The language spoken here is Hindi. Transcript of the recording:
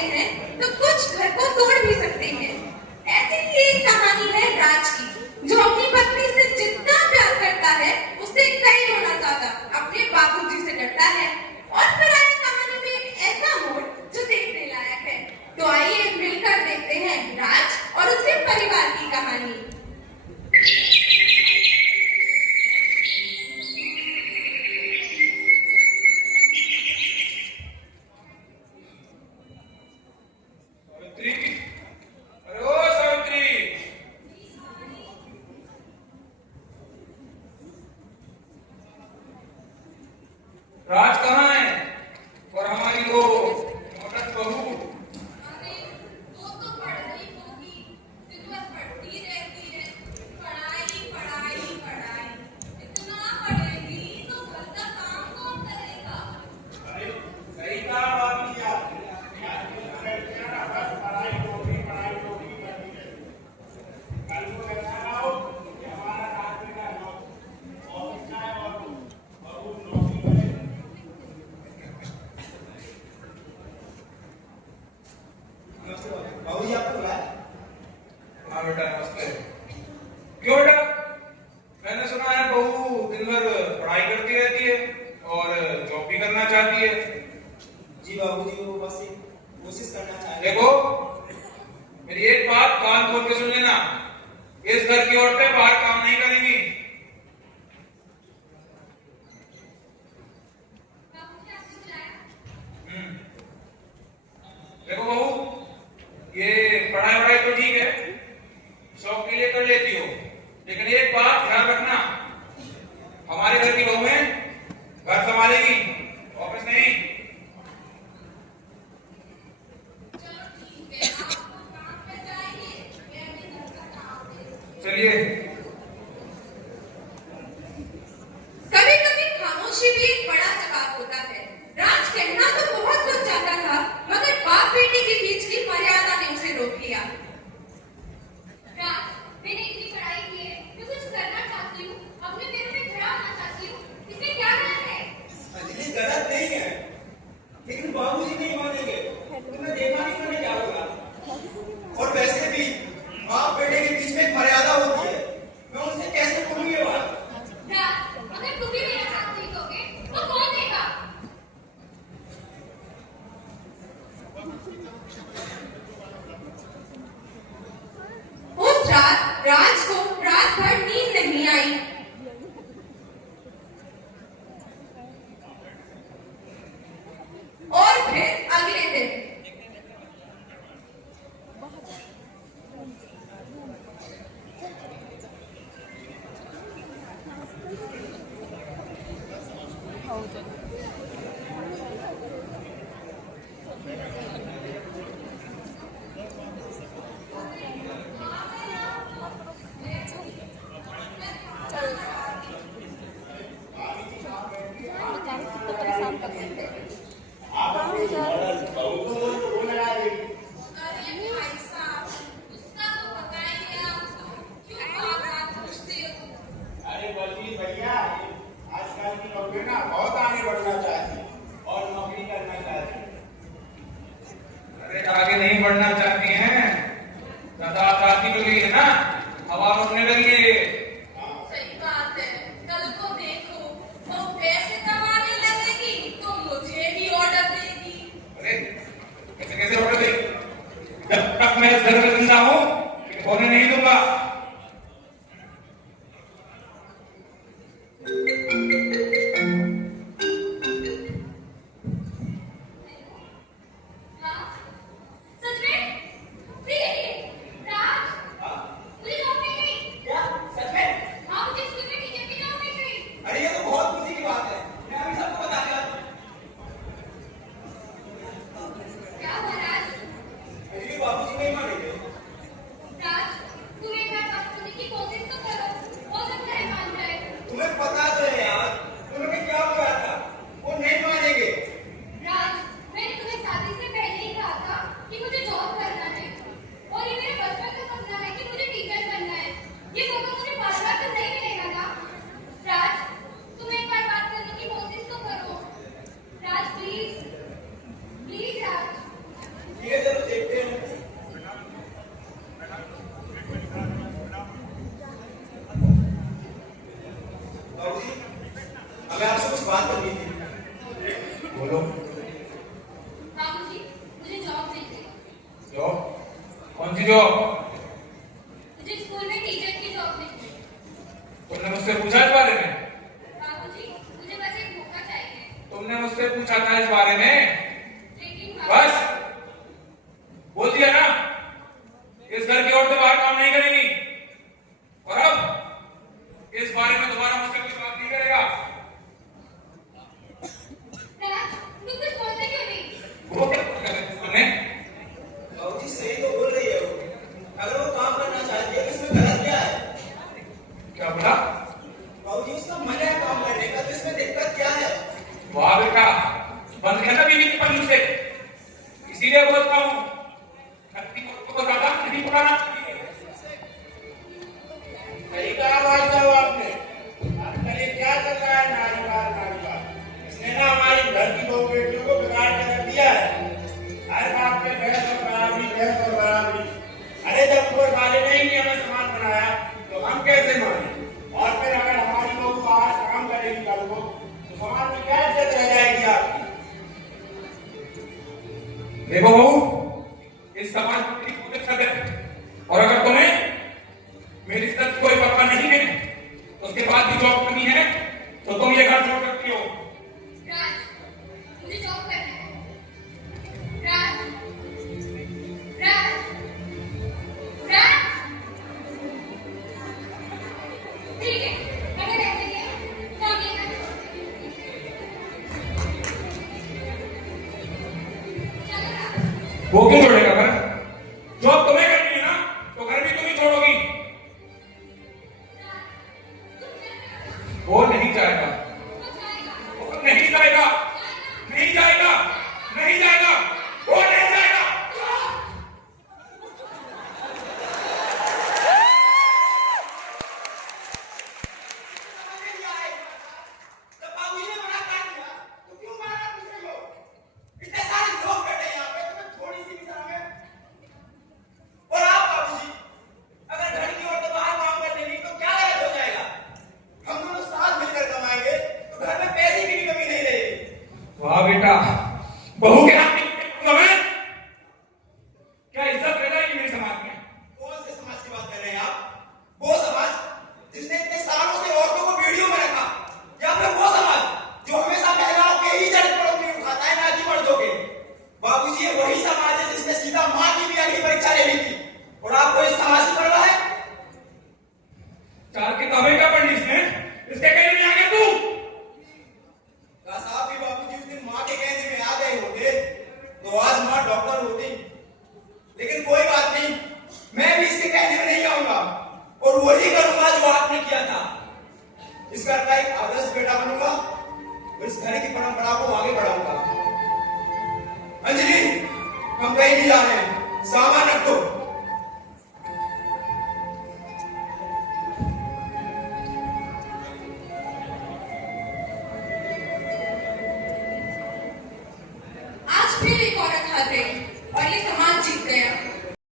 चाहते हैं तो कुछ घर को तोड़ भी सकते हैं। ऐसी ही एक कहानी है राज की, जो अपनी पत्नी से जितना प्यार करता है उससे कई गुना ज्यादा अपने बाबूजी से करता है। और फिर आए कहानी में एक ऐसा मोड़ जो देखने लायक है। तो आइए मिलकर देखते हैं राज और उसके परिवार की कहानी। राज कहाँ है और हमारी वो मोटक बहू? अरे वो तो पढ़ रही होगी, दिन भर पढ़ती रहती है। पढ़ाई पढ़ाई पढ़ाई, इतना पढ़ेगी तो घर का काम कौन करेगा? अरे सही कहा बात किया। बस पढ़ाई नौकरी करती है। कल को ऐसा ना हो कि हमारा आदमी का ऑफिस जाए और वो नौकरी करे। बाबू जी आपको बुलाया? हाँ बेटा नमस्ते। क्यों बेटा? मैंने सुना है बहू दिन भर पढ़ाई करती रहती है और जॉब भी करना चाहती है। जी बाबू जी, वो बस एक कोशिश करना चाह रहे हैं। देखो मेरी एक बात कान खोल के सुन लेना, इस घर की औरतें बाहर काम नहीं करेंगी। देखो बहू, ये पढ़ाई वढ़ाई तो ठीक है, शौक के लिए कर लेती हो, लेकिन एक बात ध्यान रखना, हमारे घर की बहू है, घर संभालेगी, ऑफिस नहीं। चलो ठीक है, आप तो काम पे जाइए, मैं भी घर का काम देखती हूँ। चलिए। कभी कभी खामोशी भी एक बड़ा जवाब होता है। राज कहना तो बहुत कुछ चाहता था, मगर बाप बेटी के बीच की मर्यादा ने उसे रोक लिया। राज, मैंने इतनी पढ़ाई की है, मैं कुछ करना चाहती हूँ, अपने पैरों पे खड़ा होना चाहती हूँ, इसमें क्या गलत है? अंजलि गलत नहीं है, लेकिन बाबू जी नहीं मानेंगे। तुमने देखा नहीं उन्होंने क्या होगा। और वैसे भी बाप बेटे के बीच में एक मर्यादा होती है, मैं उनसे कैसे बोलूं ये बात? राज, अगर तुम भी मेरा साथ नहीं दोगे, तो कौन देगा? उस रात राज को रात भर नींद नहीं आई। और फिर अगले दिन जॉब? मुझे स्कूल में टीचर की जॉब नहीं। तुमने मुझसे पूछा इस बारे में? बाबूजी, मुझे बस एक मौका चाहिए। तुमने मुझसे पूछा था इस बारे में? लेकिन बस बोल दिया ना, इस घर की औरतें बाहर काम नहीं करेंगी, और अब इस बारे में दोबारा मुझसे कोई बात नहीं करेगा। राज, तुम कुछ बोलते क्यों नहीं? वो क्या तुमने? बाबूजी सही तो बोल रही है वो। अगर वो काम करना चाहती है तो इसमें गलत क्या है? क्या बोला? बाबूजी उसका मन है काम करने का, तो इसमें दिक्कत क्या है? वाह बेटा, बंद करना बीवी की पल्लू से, इसीलिए बोलता हूँ को ज्यादा नहीं पढ़ाना चाहिए। सही कहा भाई साहब आपने। आजकल ये क्या चल रहा है, नारीवाद। इसने ना हमारी घर की 2 बेटियों को बिगाड़ के रख दिया है। हर बात पे बहस और बराबरी। अरे जब ऊपर वाले ने ही हमें समान बनाया तो हम कैसे माने? और फिर अगर हमारी बहू बाहर काम करेगी कल को तो समाज में क्या इज्जत रह जाएगी आपकी? देखो बहू, इस समाज में मेरी पूरी इज्जत है, और अगर तुम्हें मेरी इज्जत कोई परवाह नहीं है, उसके बाद भी जॉब करनी है तो तुम ये घर छोड़ सकती हो। राज, मुझे जॉब करना है। राज, राज, राज। ठीक है, हमें रहने दिया, तो हम ये घर छोड़ते हैं। चलो राज। वो क्यों छोड़ेगा घर? जॉब तुम्हें करनी है ना, तो घर भी तुम ही छोड़ोगी। वो नहीं जाएगा, वो नहीं जाएगा, नहीं जाएगा, नहीं जाएगा, वो नहीं जाएगा। जब बाबूजी ने मना कर दिया तो क्यों मारा दूसरे को? इतने सारे लोग बैठे हैं यहाँ पे, तुम्हें थोड़ी सी भी शर्म है? और आप बाबूजी, अगर घर की औरतें बाहर काम कर लेंगी तो क्या गलत हो जाएगा? हम दोनों साथ मिलकर कमाएंगे तो घर में पैसे की भी कमी नहीं रहेगी। वाह बेटा, बहू के हाथ में क्या इज्जत रह जाएगी मेरे समाज में? कौन से समाज की बात कर रहे हैं आप? वो समाज जिसने इतने सालों से औरतों को वीडियो में रखा, या फिर वो समाज जो हमेशा महिलाओं के ही जड़ पर उंगली उठाता है, ना कि मर्दों के? बाबूजी, ये वही समाज है जिसने सीधा मां की भी अगली परीक्षा ले ली थी, और आपको इस समाज की परवाह है? 4 किताबें क्या पढ़ी इसने? इसके कहने में आ गया तू? साहब भी बाबूजी उस दिन मां के कहने में आ गए होते तो आज मां डॉक्टर होती। लेकिन कोई बात नहीं, मैं भी इसके कहने में नहीं आऊंगा, और वही करूंगा जो आपने किया था। इस घर का एक आदर्श बेटा बनूंगा और इस घर की परंपरा को आगे बढ़ाऊंगा। अंजलि, हम कहीं नहीं जा रहे हैं, सामान रख दो।